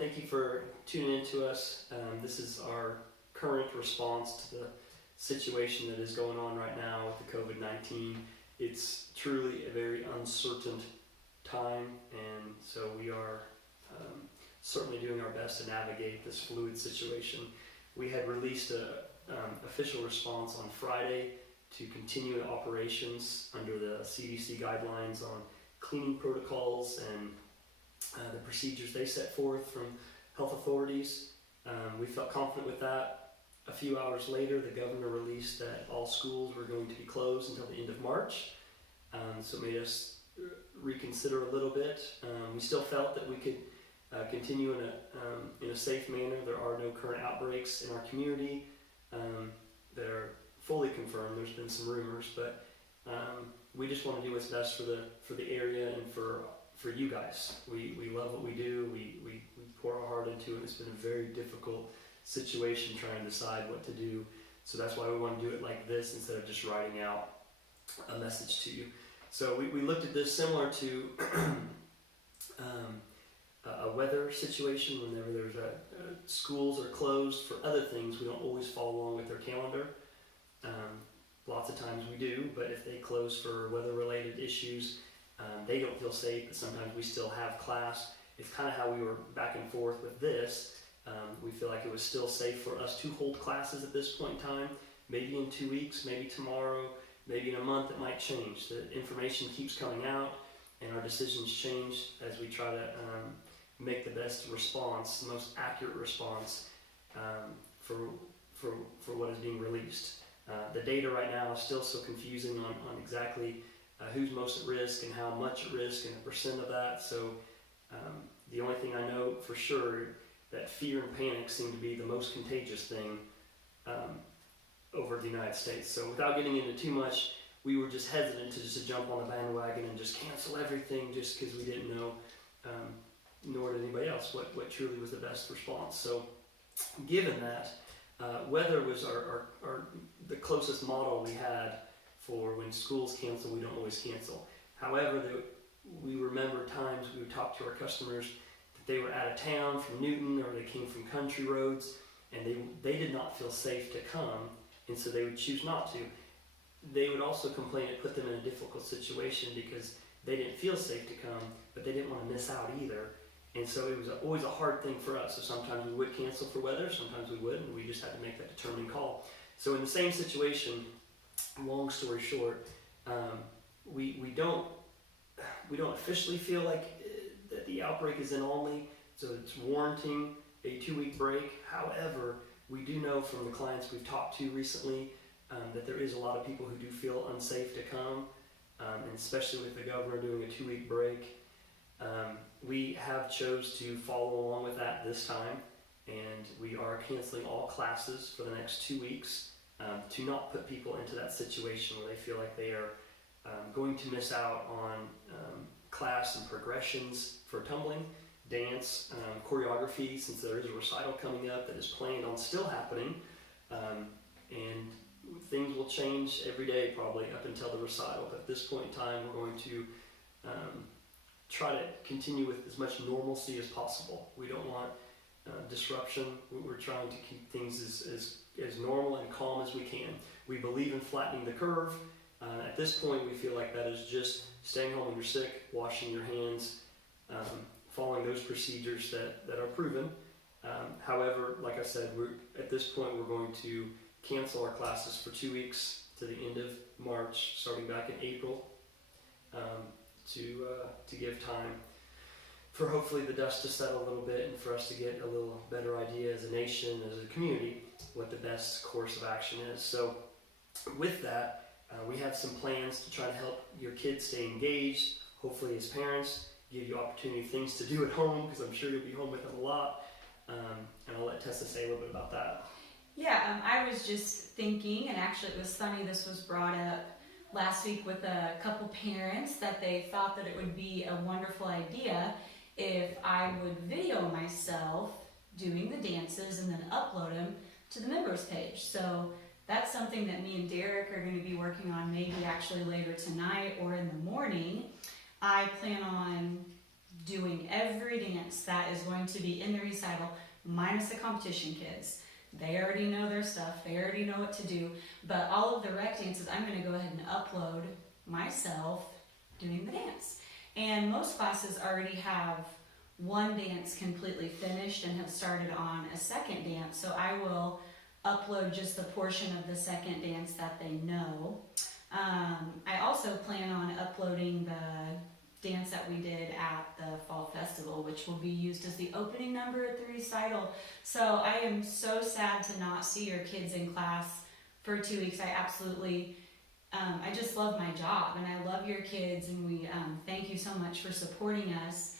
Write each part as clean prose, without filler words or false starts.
Thank you for tuning in to us. This is our current response to the situation that is going on right now with the COVID-19. It's truly a very uncertain time, and so we are certainly doing our best to navigate this fluid situation. We had released an official response on Friday to continue operations under the CDC guidelines on cleaning protocols and the procedures they set forth from health authorities. We felt confident with that. A few hours later, the governor released that all schools were going to be closed until the end of March. So it made us reconsider a little bit. We still felt that we could continue in a safe manner. There are no current outbreaks in our community that are fully confirmed. There's been some rumors, but we just want to do what's best for the area and for you guys. We love what we do. We pour our heart into it. It's been a very difficult situation trying to decide what to do. So that's why we want to do it like this instead of just writing out a message to you. So we looked at this similar to a weather situation. Whenever there's schools are closed for other things, we don't always follow along with their calendar. Lots of times we do, but if they close for weather-related issues, they don't feel safe, but sometimes we still have class. It's kind of how we were back and forth with this. We feel like it was still safe for us to hold classes at this point in time. Maybe in 2 weeks, maybe tomorrow, maybe in a month it might change. The information keeps coming out and our decisions change as we try to make the best response, the most accurate response for what is being released. The data right now is still so confusing on exactly who's most at risk and how much at risk and the percent of that. So the only thing I know for sure that fear and panic seem to be the most contagious thing over the United States. So without getting into too much, we were just hesitant to jump on the bandwagon and just cancel everything just because we didn't know, nor did anybody else, what truly was the best response. So given that, weather was the closest model we had for when schools cancel, we don't always cancel. However, we remember times we would talk to our customers that they were out of town from Newton or they came from country roads and they did not feel safe to come, and so they would choose not to. They would also complain it put them in a difficult situation because they didn't feel safe to come, but they didn't want to miss out either. And so it was always a hard thing for us. So sometimes we would cancel for weather, sometimes we wouldn't, and we just had to make that determined call. So in the same situation, long story short, we don't officially feel like that the outbreak is in Olney, so it's warranting a 2-week break. However, we do know from the clients we've talked to recently that there is a lot of people who do feel unsafe to come, and especially with the governor doing a 2-week break. We have chose to follow along with that this time, and we are canceling all classes for the next 2 weeks to not put people into that situation where they feel like they are going to miss out on class and progressions for tumbling, dance, choreography, since there is a recital coming up that is planned on still happening, and things will change every day probably up until the recital. But at this point in time, we're going to try to continue with as much normalcy as possible. We don't want disruption. We're trying to keep things as normal and calm as we can. We believe in flattening the curve. At this point, we feel like that is just staying home when you're sick, washing your hands, following those procedures that are proven. However, like I said, at this point we're going to cancel our classes for 2 weeks to the end of March, starting back in April, to give time for hopefully the dust to settle a little bit and for us to get a little better idea as a nation, as a community, what the best course of action is. So with that, we have some plans to try to help your kids stay engaged, hopefully as parents, give you opportunity things to do at home, because I'm sure you'll be home with them a lot. And I'll let Tessa say a little bit about that. Yeah, I was just thinking, and actually it was funny, this was brought up last week with a couple parents, that they thought that it would be a wonderful idea if I would video myself doing the dances and then upload them to the members page. So that's something that me and Derek are going to be working on, maybe actually later tonight or in the morning. I plan on doing every dance that is going to be in the recital, minus the competition kids. They already know their stuff, they already know what to do, but all of the rec dances, I'm going to go ahead and upload myself doing the dance. And most classes already have one dance completely finished and have started on a second dance, so I will upload just the portion of the second dance that they know. I also plan on uploading the dance that we did at the Fall Festival, which will be used as the opening number at the recital. So I am so sad to not see your kids in class for 2 weeks. I absolutely, I just love my job, and I love your kids, and we thank you so much for supporting us.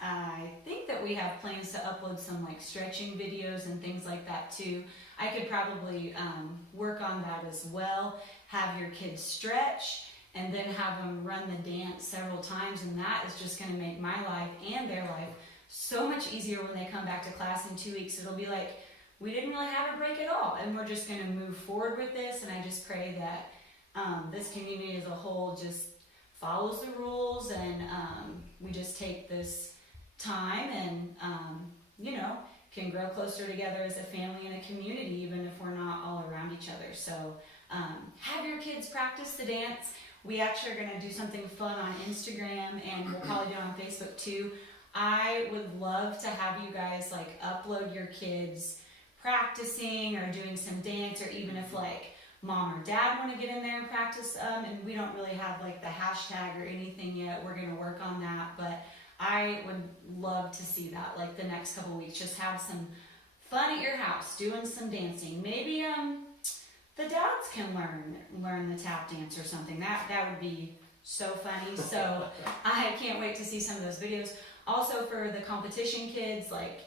I think that we have plans to upload some like stretching videos and things like that too. I could probably work on that as well. Have your kids stretch and then have them run the dance several times, and that is just going to make my life and their life so much easier when they come back to class in 2 weeks. It'll be like, we didn't really have a break at all, and we're just going to move forward with this. And I just pray that this community as a whole just follows the rules, and we just take this time and can grow closer together as a family and a community, even if we're not all around each other. So have your kids practice the dance. We actually are going to do something fun on Instagram, and we'll probably do it on Facebook too. I would love to have you guys like upload your kids practicing or doing some dance, or even if like mom or dad want to get in there and practice, and we don't really have like the hashtag or anything yet. We're going to work on that, but I would love to see that like the next couple weeks. Just have some fun at your house doing some dancing. Maybe the dads can learn the tap dance or something. That would be so funny. So I can't wait to see some of those videos. Also for the competition kids, like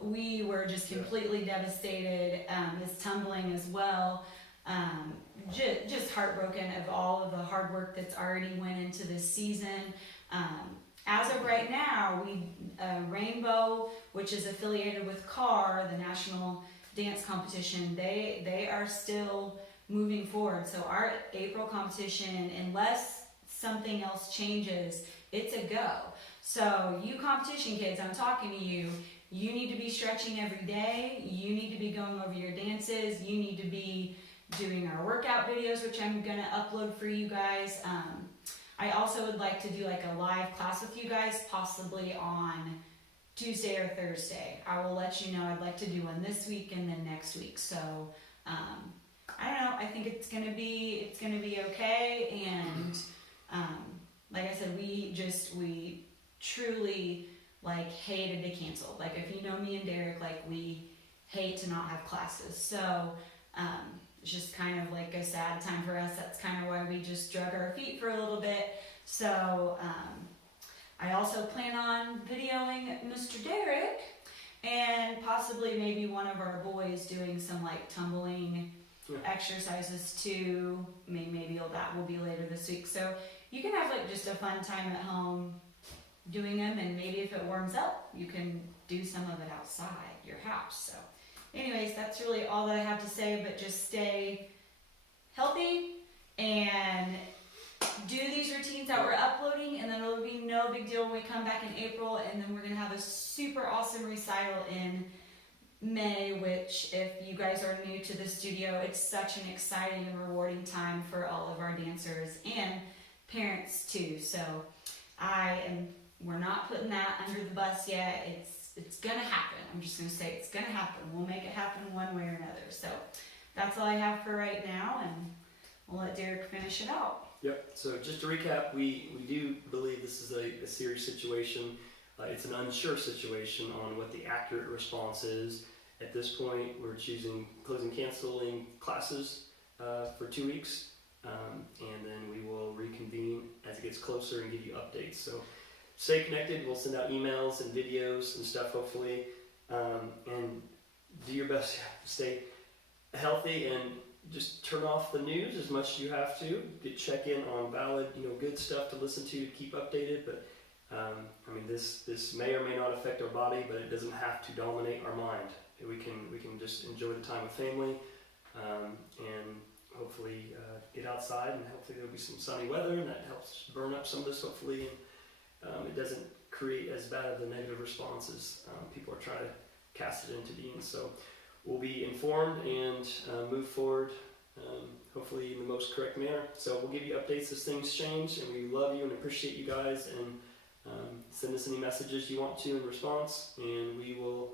we were just completely devastated. This tumbling as well. Just heartbroken of all of the hard work that's already went into this season. As of right now, Rainbow, which is affiliated with CAR, the National Dance Competition, they are still moving forward. So our April competition, unless something else changes, it's a go. So you competition kids, I'm talking to you. You need to be stretching every day. You need to be going over your dances. You need to be doing our workout videos, which I'm going to upload for you guys. I also would like to do like a live class with you guys, possibly on Tuesday or Thursday. I will let you know. I'd like to do one this week and then next week. So I don't know. I think it's gonna be okay. And like I said, we truly like hated to cancel. Like if you know me and Derek, like we hate to not have classes. So it's just kind of like a sad time for us. That's kind of why we just drug our feet for a little bit. So I also plan on videoing Mr. Derek, and possibly maybe one of our boys doing some like tumbling exercises too. Maybe that will be later this week. So you can have like just a fun time at home doing them, and maybe if it warms up, you can do some of it outside your house. So anyways, that's really all that I have to say, but just stay healthy and do these routines that we're uploading, and then it'll be no big deal when we come back in April, and then we're going to have a super awesome recital in May, which if you guys are new to the studio, it's such an exciting and rewarding time for all of our dancers and parents too. So we're not putting that under the bus yet. It's gonna happen. I'm just gonna say it's gonna happen. We'll make it happen one way or another. So that's all I have for right now, and we'll let Derek finish it out. Yep. So just to recap, we do believe this is a serious situation. It's an unsure situation on what the accurate response is. At this point, we're canceling classes for 2 weeks, and then we will reconvene as it gets closer and give you updates. So stay connected. We'll send out emails and videos and stuff, hopefully, and do your best to stay healthy and just turn off the news as much as you have to. Check in on valid, good stuff to listen to keep updated. But this may or may not affect our body, but it doesn't have to dominate our mind. We can just enjoy the time with family, and hopefully get outside, and hopefully there'll be some sunny weather, and that helps burn up some of this, hopefully. it doesn't create as bad of the negative responses people are trying to cast it into being. So we'll be informed and move forward, hopefully in the most correct manner. So we'll give you updates as things change, and we love you and appreciate you guys, and send us any messages you want to in response, and we will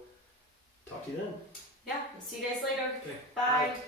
talk to you then. Yeah, we'll see you guys later. Okay. Bye. Bye.